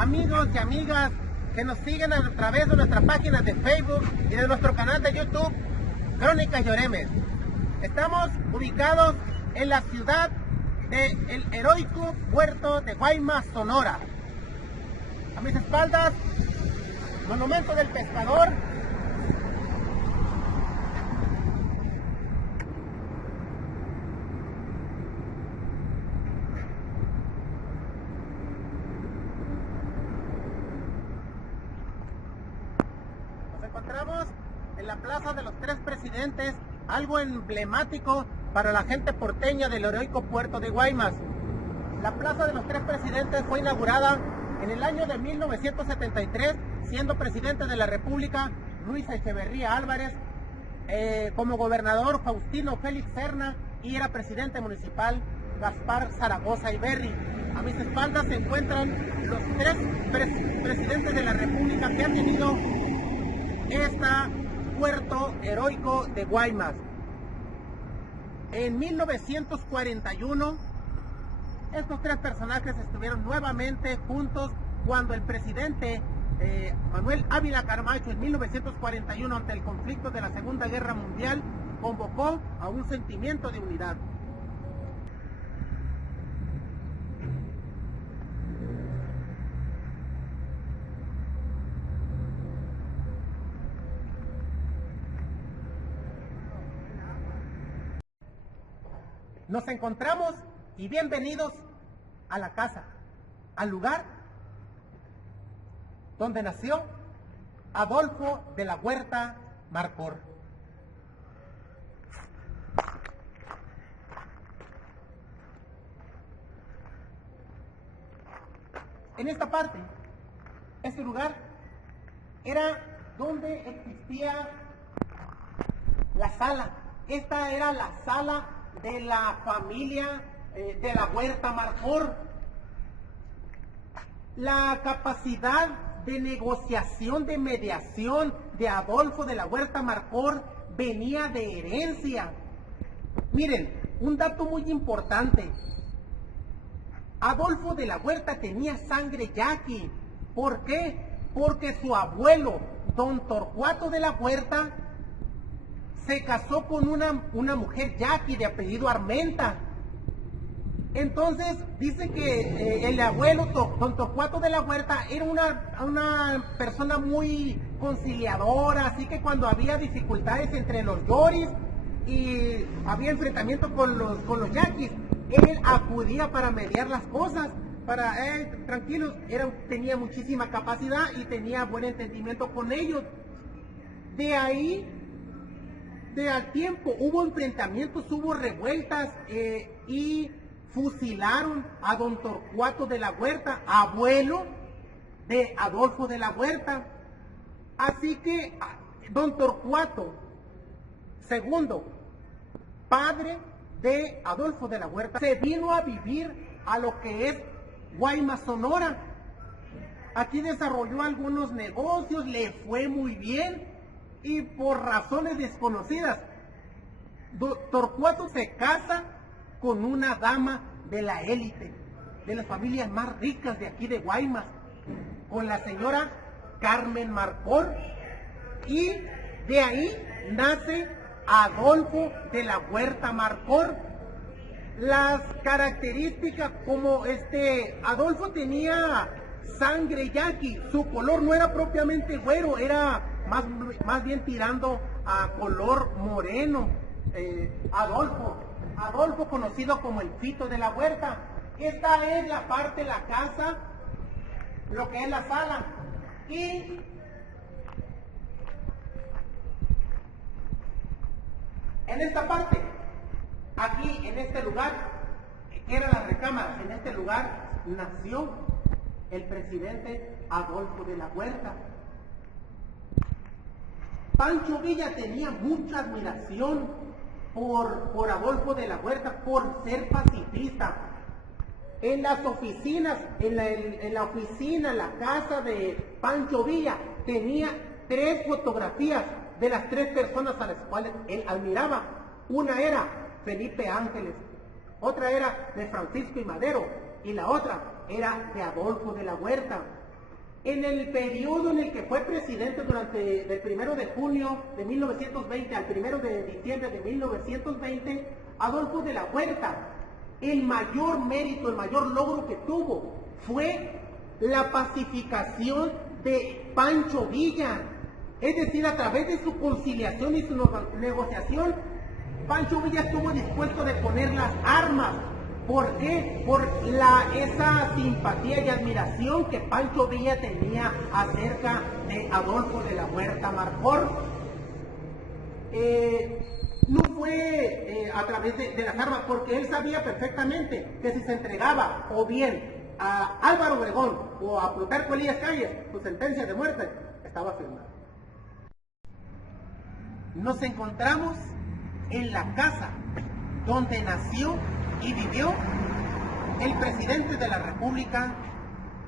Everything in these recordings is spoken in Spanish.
amigos y amigas que nos siguen a través de nuestras páginas de Facebook y de nuestro canal de YouTube, Crónicas Lloremes. Estamos ubicados en la ciudad del heroico puerto de Guaymas, Sonora. A mis espaldas, Monumento del Pescador. Nos encontramos en la Plaza de los Tres Presidentes, algo emblemático para la gente porteña del heroico puerto de Guaymas. La Plaza de los Tres Presidentes fue inaugurada en el año de 1973, siendo presidente de la República Luis Echeverría Álvarez, como gobernador Faustino Félix Serna, y era presidente municipal Gaspar Zaragoza Iberri. A mis espaldas se encuentran los tres presidentes de la República que han tenido este puerto heroico de Guaymas. En 1941, estos tres personajes estuvieron nuevamente juntos cuando el presidente Manuel Ávila Camacho, en 1941, ante el conflicto de la Segunda Guerra Mundial, convocó a un sentimiento de unidad. Nos encontramos y bienvenidos a la casa, al lugar donde nació Adolfo de la Huerta Marcor. En esta parte, este lugar era donde existía la sala. Esta era la sala de la familia de la Huerta Marcor. La capacidad de negociación, de mediación de Adolfo de la Huerta Marcor venía de herencia. Miren, un dato muy importante. Adolfo de la Huerta tenía sangre yaqui. ¿Por qué? Porque su abuelo, don Torcuato de la Huerta, se casó con una mujer yaqui de apellido Armenta. Entonces dice que el abuelo, don Torcuato de la Huerta, era una persona muy conciliadora, así que cuando había dificultades entre los yoris y había enfrentamiento con los yaquis, él acudía para mediar las cosas, para tranquilos, tenía muchísima capacidad y tenía buen entendimiento con ellos. De ahí, al tiempo, hubo enfrentamientos, hubo revueltas y fusilaron a don Torcuato de la Huerta, abuelo de Adolfo de la Huerta. Así que don Torcuato II, padre de Adolfo de la Huerta, se vino a vivir a lo que es Guaymas, Sonora. Aquí desarrolló algunos negocios, le fue muy bien, y por razones desconocidas, Torcuato se casa con una dama de la élite, de las familias más ricas de aquí de Guaymas, con la señora Carmen Marcor, y de ahí nace Adolfo de la Huerta Marcor. Las características, como Adolfo tenía sangre yaqui, su color no era propiamente güero, era más bien tirando a color moreno. Adolfo conocido como el Fito de la Huerta. Esta es la parte, la casa, lo que es la sala. Y en esta parte, aquí en este lugar, que era la recámara, en este lugar nació el presidente Adolfo de la Huerta. Pancho Villa tenía mucha admiración por Adolfo de la Huerta, por ser pacifista. En las oficinas, en la oficina, la casa de Pancho Villa, tenía 3 fotografías de las 3 personas a las cuales él admiraba. Una era Felipe Ángeles, otra era de Francisco y Madero, y la otra era de Adolfo de la Huerta. En el periodo en el que fue presidente durante del 1 de junio de 1920 al 1 de diciembre de 1920, Adolfo de la Huerta, el mayor mérito, el mayor logro que tuvo fue la pacificación de Pancho Villa. Es decir, a través de su conciliación y su negociación, Pancho Villa estuvo dispuesto de poner las armas. ¿Por qué? Por esa simpatía y admiración que Pancho Villa tenía acerca de Adolfo de la Huerta Marcor. No fue a través de las armas, porque él sabía perfectamente que si se entregaba o bien a Álvaro Obregón o a Plutarco Elías Calles, su sentencia de muerte estaba firmada. Nos encontramos en la casa donde nació y vivió el presidente de la República,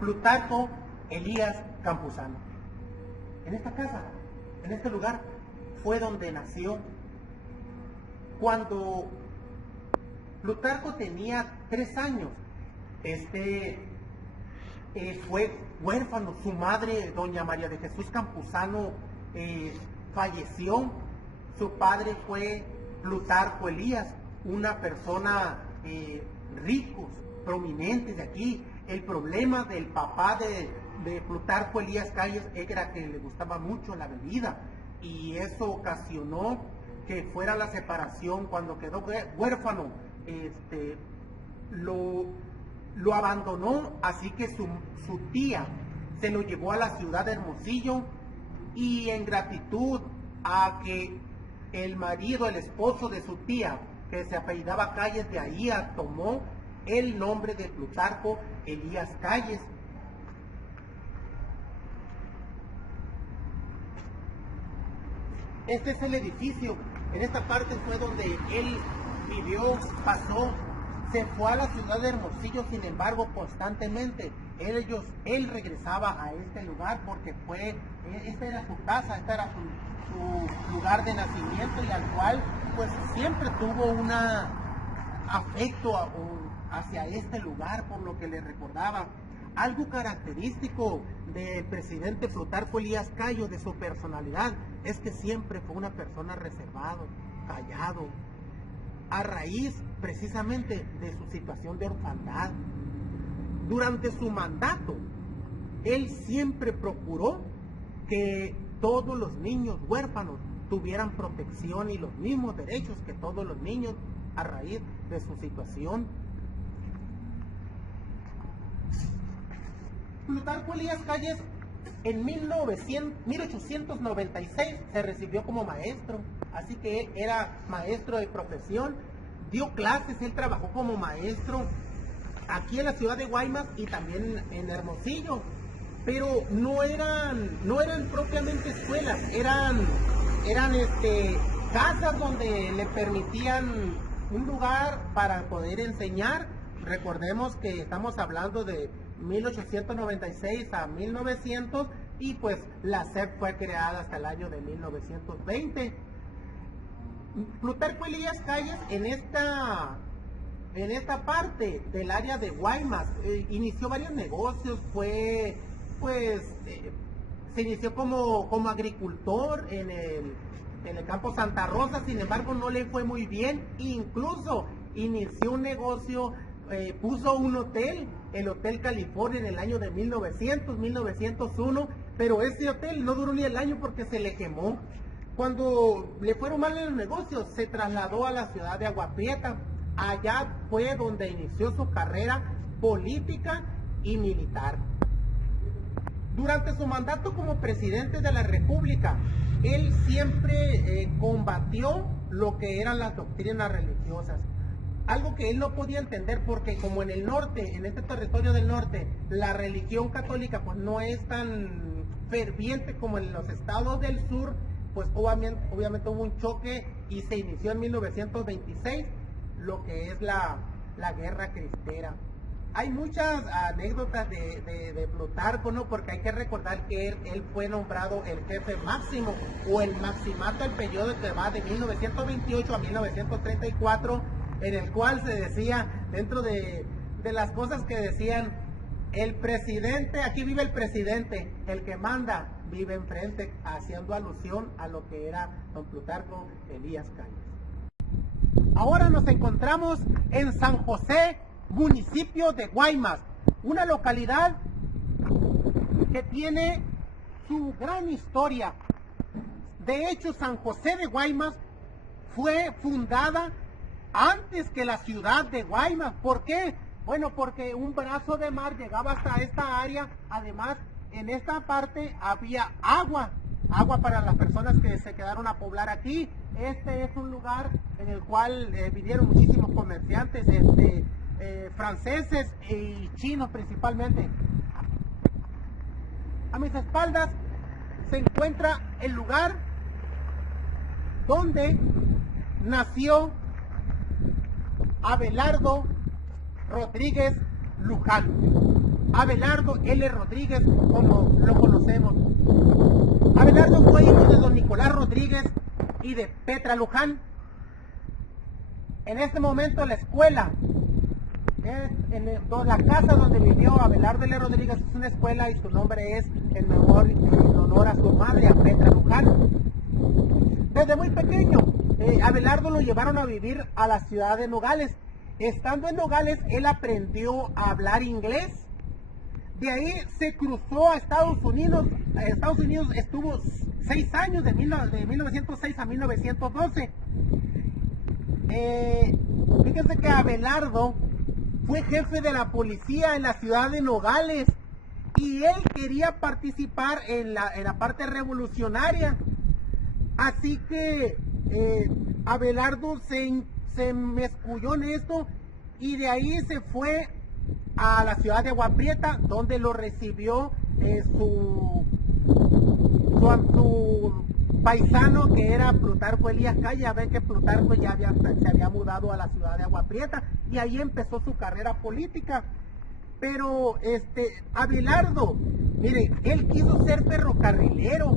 Plutarco Elías Campuzano. En esta casa, en este lugar, fue donde nació. Cuando Plutarco tenía 3 años, fue huérfano. Su madre, doña María de Jesús Campuzano, falleció. Su padre fue Plutarco Elías, una persona ricos, prominentes de aquí. El problema del papá de Plutarco Elías Calles era que le gustaba mucho la bebida, y eso ocasionó que fuera la separación. Cuando quedó huérfano, lo abandonó, así que su tía se lo llevó a la ciudad de Hermosillo, y en gratitud a que el marido, el esposo de su tía, que se apellidaba Calles, de ahí tomó el nombre de Plutarco Elías Calles. Este es el edificio. En esta parte fue donde él vivió, pasó. Se fue a la ciudad de Hermosillo, sin embargo, constantemente él regresaba a este lugar, porque esta era su casa, este era su lugar de nacimiento, y al cual pues siempre tuvo un afecto hacia este lugar, por lo que le recordaba. Algo característico del presidente Plutarco Elías Calles, de su personalidad, es que siempre fue una persona reservado, callado, a raíz precisamente de su situación de orfandad. Durante su mandato, él siempre procuró que todos los niños huérfanos tuvieran protección y los mismos derechos que todos los niños, a raíz de su situación. Plutarco Elías Calles en 1896 se recibió como maestro, así que era maestro de profesión. Dio clases, él trabajó como maestro aquí en la ciudad de Guaymas y también en Hermosillo, pero no eran propiamente escuelas, eran casas donde le permitían un lugar para poder enseñar. Recordemos que estamos hablando de 1896 a 1900, y pues la SEP fue creada hasta el año de 1920. Plutarco Elías Calles en esta parte del área de Guaymas inició varios negocios. Se inició como agricultor en el campo Santa Rosa, sin embargo no le fue muy bien. Incluso inició un negocio, puso un hotel, el Hotel California, en el año de 1901, pero ese hotel no duró ni el año porque se le quemó. Cuando le fueron mal en los negocios, se trasladó a la ciudad de Agua Prieta. Allá fue donde inició su carrera política y militar. Durante su mandato como presidente de la República, él siempre combatió lo que eran las doctrinas religiosas. Algo que él no podía entender, porque como en el norte, en este territorio del norte, la religión católica pues no es tan ferviente como en los estados del sur, pues obviamente hubo un choque y se inició en 1926 lo que es la guerra cristera. Hay muchas anécdotas de Plutarco, ¿no? Porque hay que recordar que él fue nombrado el jefe máximo o el maximato del periodo que va de 1928 a 1934, en el cual se decía, dentro de las cosas que decían, El presidente, aquí vive el presidente, el que manda vive enfrente, haciendo alusión a lo que era don Plutarco Elías Calles. Ahora nos encontramos en San José, municipio de Guaymas, una localidad que tiene su gran historia. De hecho, San José de Guaymas fue fundada antes que la ciudad de Guaymas. ¿Por qué? Bueno, porque un brazo de mar llegaba hasta esta área. Además, en esta parte había agua para las personas que se quedaron a poblar aquí. Este es un lugar en el cual vinieron muchísimos comerciantes, franceses y chinos principalmente. A mis espaldas se encuentra el lugar donde nació Abelardo Rodríguez Luján. Abelardo L. Rodríguez, como lo conocemos. Abelardo fue hijo de don Nicolás Rodríguez y de Petra Luján. En este momento la escuela, la casa donde vivió Abelardo L. Rodríguez es una escuela y su nombre es en honor a su madre, a Petra Luján. Desde muy pequeño, Abelardo lo llevaron a vivir a la ciudad de Nogales. Estando en Nogales, él aprendió a hablar inglés. De ahí se cruzó a Estados Unidos. En Estados Unidos estuvo 6 años, de 1906 a 1912. Fíjense que Abelardo fue jefe de la policía en la ciudad de Nogales y él quería participar en la parte revolucionaria. Así que Abelardo se mezcló en esto y de ahí se fue a la ciudad de Agua Prieta, donde lo recibió su paisano, que era Plutarco Elías Calles. Ya ven que Plutarco se había mudado a la ciudad de Agua Prieta y ahí empezó su carrera política. Pero Abelardo, mire, él quiso ser ferrocarrilero,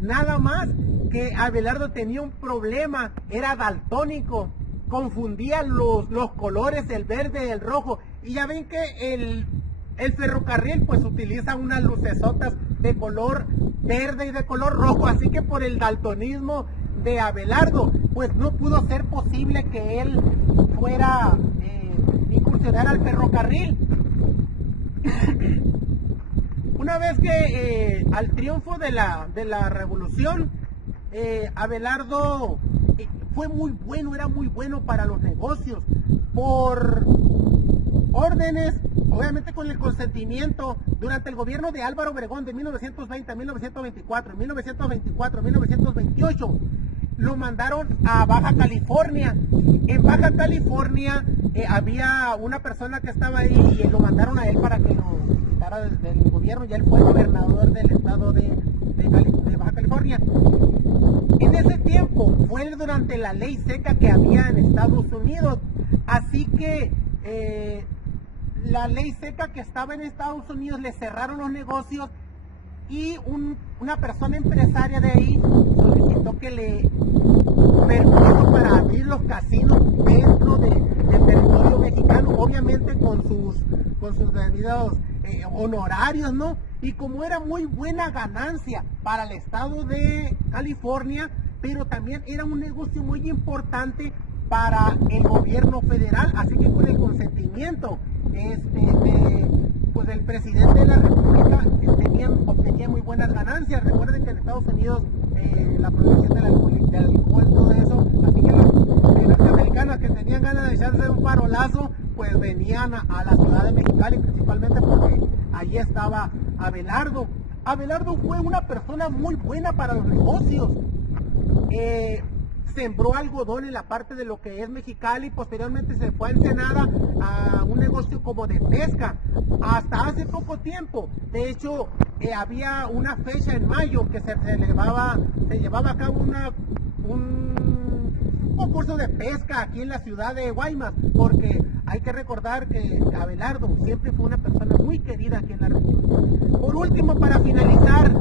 nada más que Abelardo tenía un problema, era daltónico, confundía los colores, el verde y el rojo, y ya ven que el ferrocarril pues utiliza unas lucesotas de color verde y de color rojo, así que por el daltonismo de Abelardo pues no pudo ser posible que él fuera incursionar al ferrocarril. Una vez que al triunfo de la revolución, Abelardo fue muy bueno, era muy bueno para los negocios. Por órdenes, obviamente con el consentimiento, durante el gobierno de Álvaro Obregón de 1920 a 1924, en 1924 a 1928, lo mandaron a Baja California. En Baja California había una persona que estaba ahí y lo mandaron a él para que lo quitara del gobierno. Ya él fue gobernador del estado de Baja California. En ese tiempo fue durante la ley seca que había en Estados Unidos, así que la ley seca que estaba en Estados Unidos le cerraron los negocios y una persona empresaria de ahí solicitó que le permiso para abrir los casinos dentro del territorio mexicano, obviamente con sus debidos honorarios, ¿no? Y como era muy buena ganancia para el estado de California, pero también era un negocio muy importante para el gobierno federal, así que con el consentimiento pues el presidente de la república obtenía muy buenas ganancias. Recuerden que en Estados Unidos la producción del alcohol, todo eso, así que los norteamericanos que tenían ganas de echarse un parolazo, pues venían a la ciudad de Mexicali, principalmente porque allí estaba Abelardo. Abelardo fue una persona muy buena para los negocios. Sembró algodón en la parte de lo que es Mexicali, posteriormente se fue a Ensenada a un negocio como de pesca, hasta hace poco tiempo. De hecho, había una fecha en mayo que se llevaba a cabo un concurso de pesca aquí en la ciudad de Guaymas, porque hay que recordar que Abelardo siempre fue una persona muy querida aquí en la República. Por último, para finalizar,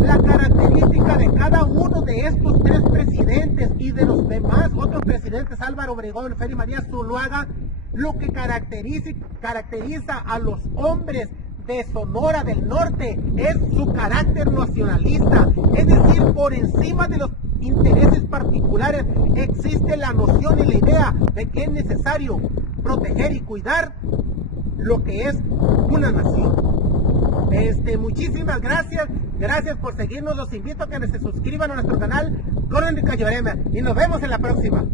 la característica de cada uno de estos 3 presidentes y de los demás otros presidentes, Álvaro Obregón, Félix María Zuluaga, Lo que caracteriza a los hombres de Sonora del Norte es su carácter nacionalista, es decir, por encima de los intereses particulares existe la noción y la idea de que es necesario proteger y cuidar lo que es una nación. Muchísimas gracias por seguirnos. Los invito a que se suscriban a nuestro canal Corren de Cayorema y nos vemos en la próxima.